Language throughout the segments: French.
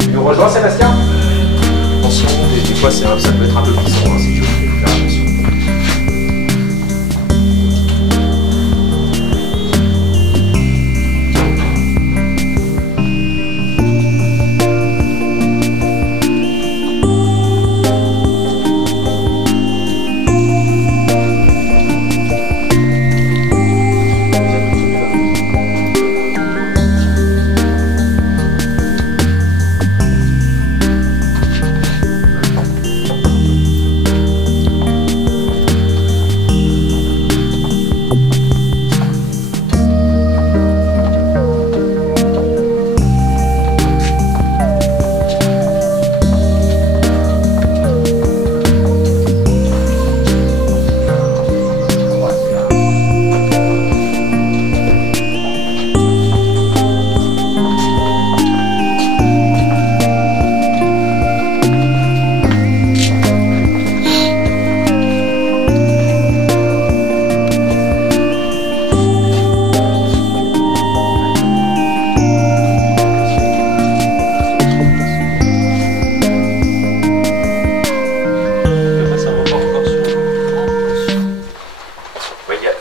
Tu nous rejoins, Sébastien? Attention, des fois ça peut être un peu puissant, hein, si tu veux faire attention.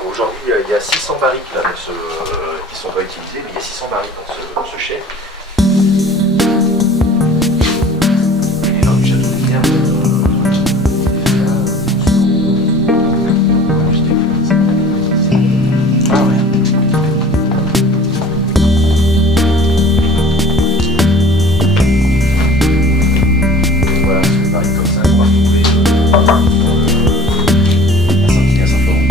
Aujourd'hui, il y a 600 barriques là, qui ne sont pas utilisées, mais il y a 600 barriques dans ce chai. Et là, du château de Pierre, ah ouais. Voilà, c'est une barrique comme ça qu'on va retrouver à Saint-Florent.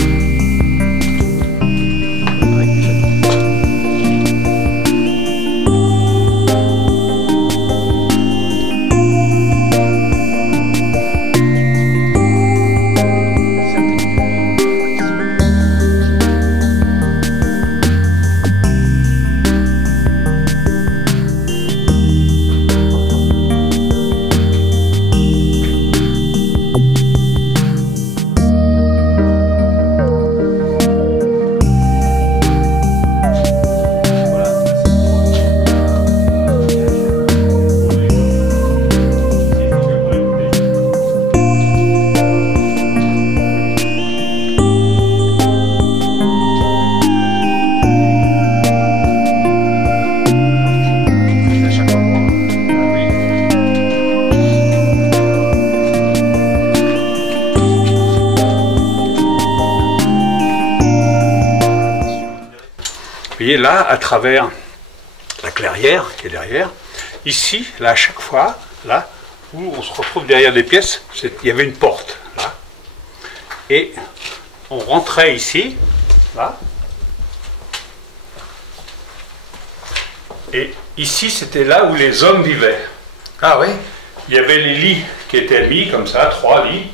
Vous voyez là, à travers la clairière qui est derrière, ici, là, à chaque fois, là, où on se retrouve derrière des pièces, il y avait une porte, là. Et on rentrait ici, là. Et ici, c'était là où les hommes vivaient. Ah oui? Il y avait les lits qui étaient mis comme ça, 3 lits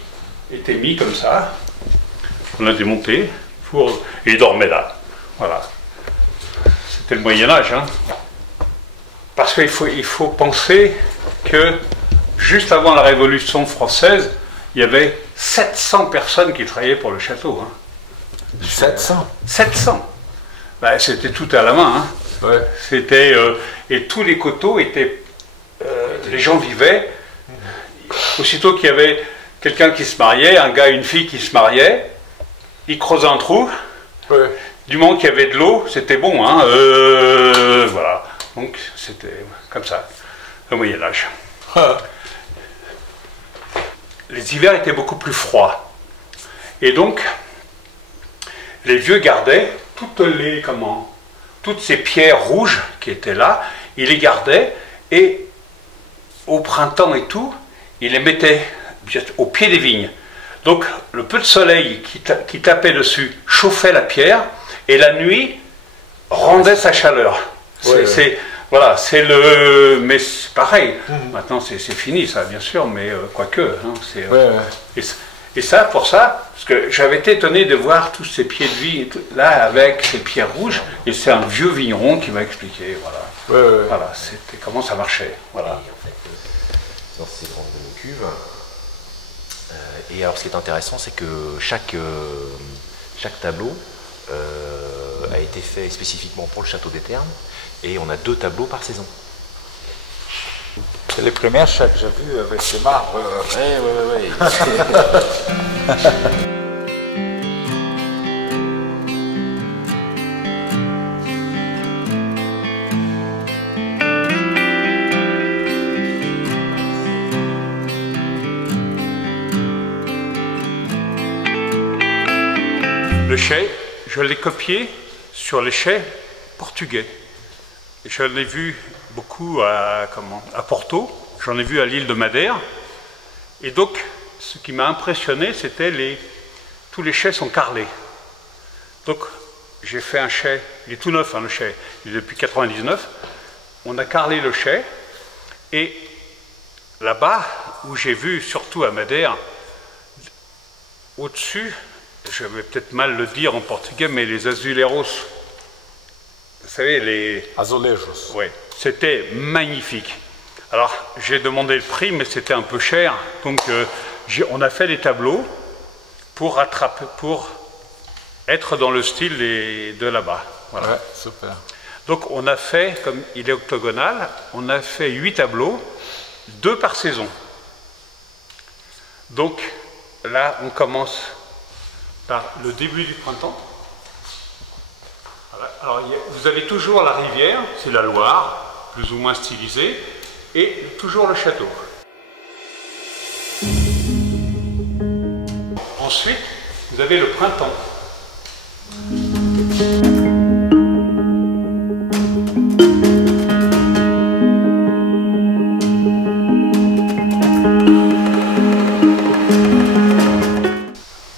étaient mis comme ça. On a démonté, et ils dormaient là. Voilà. C'était le Moyen-Âge, hein. Parce qu'il faut penser que juste avant la Révolution française, il y avait 700 personnes qui travaillaient pour le château. Hein. 700? 700. Ben, c'était tout à la main. Hein. Ouais. C'était et tous les coteaux étaient. Les gens vivaient. Aussitôt qu'il y avait quelqu'un qui se mariait, un gars et une fille qui se mariaient, ils creusaient un trou. Ouais. Du moment qu'il y avait de l'eau, c'était bon, hein. Voilà. Donc c'était comme ça, le Moyen-Âge. Ah. Les hivers étaient beaucoup plus froids. Et donc, les vieux gardaient toutes ces pierres rouges qui étaient là, ils les gardaient et au printemps et tout, ils les mettaient au pied des vignes. Donc le peu de soleil qui tapait dessus chauffait la pierre et la nuit rendait sa chaleur. Voilà, c'est le... Mais c'est pareil, maintenant c'est fini ça bien sûr, mais quoique. Hein, et ça, pour ça, parce que j'avais été étonné de voir tous ces pieds de vigne là avec ces pierres rouges, et c'est un vieux vigneron qui m'a expliqué, voilà. Voilà, c'était comment ça marchait. Voilà. Et en fait, dans ces grandes cuves, et alors ce qui est intéressant, c'est que chaque tableau a été fait spécifiquement pour le château des Ternes et on a 2 tableaux par saison. C'est les premières chais que j'ai vues avec ces marbres. Oui. Le chai, je l'ai copié sur les chais portugais. Je l'ai vu beaucoup à Porto, j'en ai vu à l'île de Madère. Et donc, ce qui m'a impressionné, c'était tous les chais sont carrelés. Donc, j'ai fait un chai, il est tout neuf, hein, le chai, il est depuis 99. On a carrelé le chai, et là-bas, où j'ai vu, surtout à Madère, au-dessus, je vais peut-être mal le dire en portugais, mais les azuleiros, vous savez, les... Azulejos. Oui, c'était magnifique. Alors, j'ai demandé le prix, mais c'était un peu cher. Donc, on a fait des tableaux pour être dans le style de là-bas. Voilà. Ouais, super. Donc, on a fait, comme il est octogonal, on a fait 8 tableaux, 2 par saison. Donc, là, on commence par le début du printemps. Voilà. Alors, vous avez toujours la rivière, c'est la Loire, plus ou moins stylisée, et toujours le château. Ensuite, vous avez le printemps.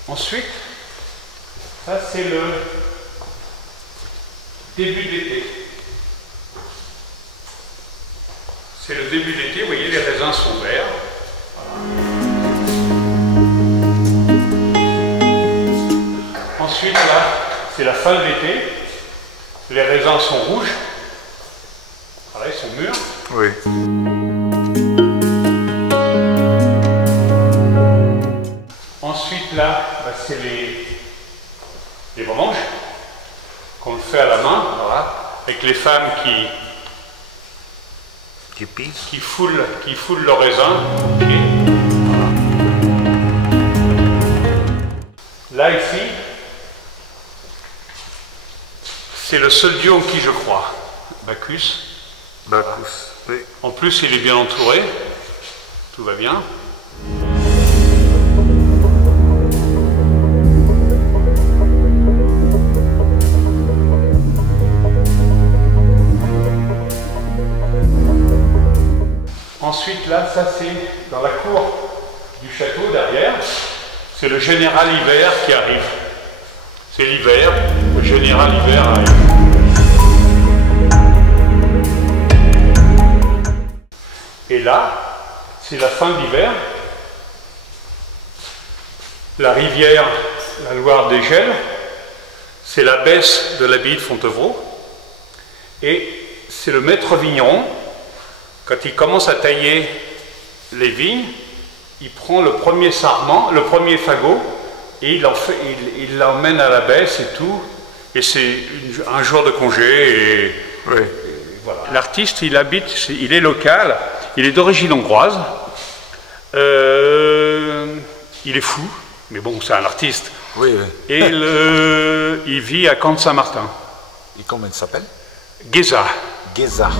Ensuite, ça c'est le début de l'été. C'est le début de l'été, vous voyez, les raisins sont verts. Voilà. Ensuite, là, c'est la fin de l'été. Les raisins sont rouges. Voilà, ils sont mûrs. Oui. Ensuite, là, c'est les vendanges qu'on le fait à la main, voilà, avec les femmes qui foulent le raisin. Okay. Voilà. Là, ici, c'est le seul dieu en qui je crois, Bacchus. Bacchus, oui. En plus, il est bien entouré, tout va bien. Ensuite, là, ça c'est dans la cour du château derrière. C'est le général hiver qui arrive. C'est l'hiver, le général hiver arrive. Et là, c'est la fin de l'hiver. La rivière, la Loire dégèle. C'est la baisse de l'abbaye de Fontevraud. Et c'est le maître vigneron. Quand il commence à tailler les vignes, il prend le premier sarment, le premier fagot, et il l'emmène à la baisse et tout. Et c'est un jour de congé. Et voilà. L'artiste, il est local, il est d'origine hongroise. Il est fou, mais bon, c'est un artiste. Oui, oui. Et il vit à Camp de Saint-Martin. Et comment il s'appelle? Géza. Géza.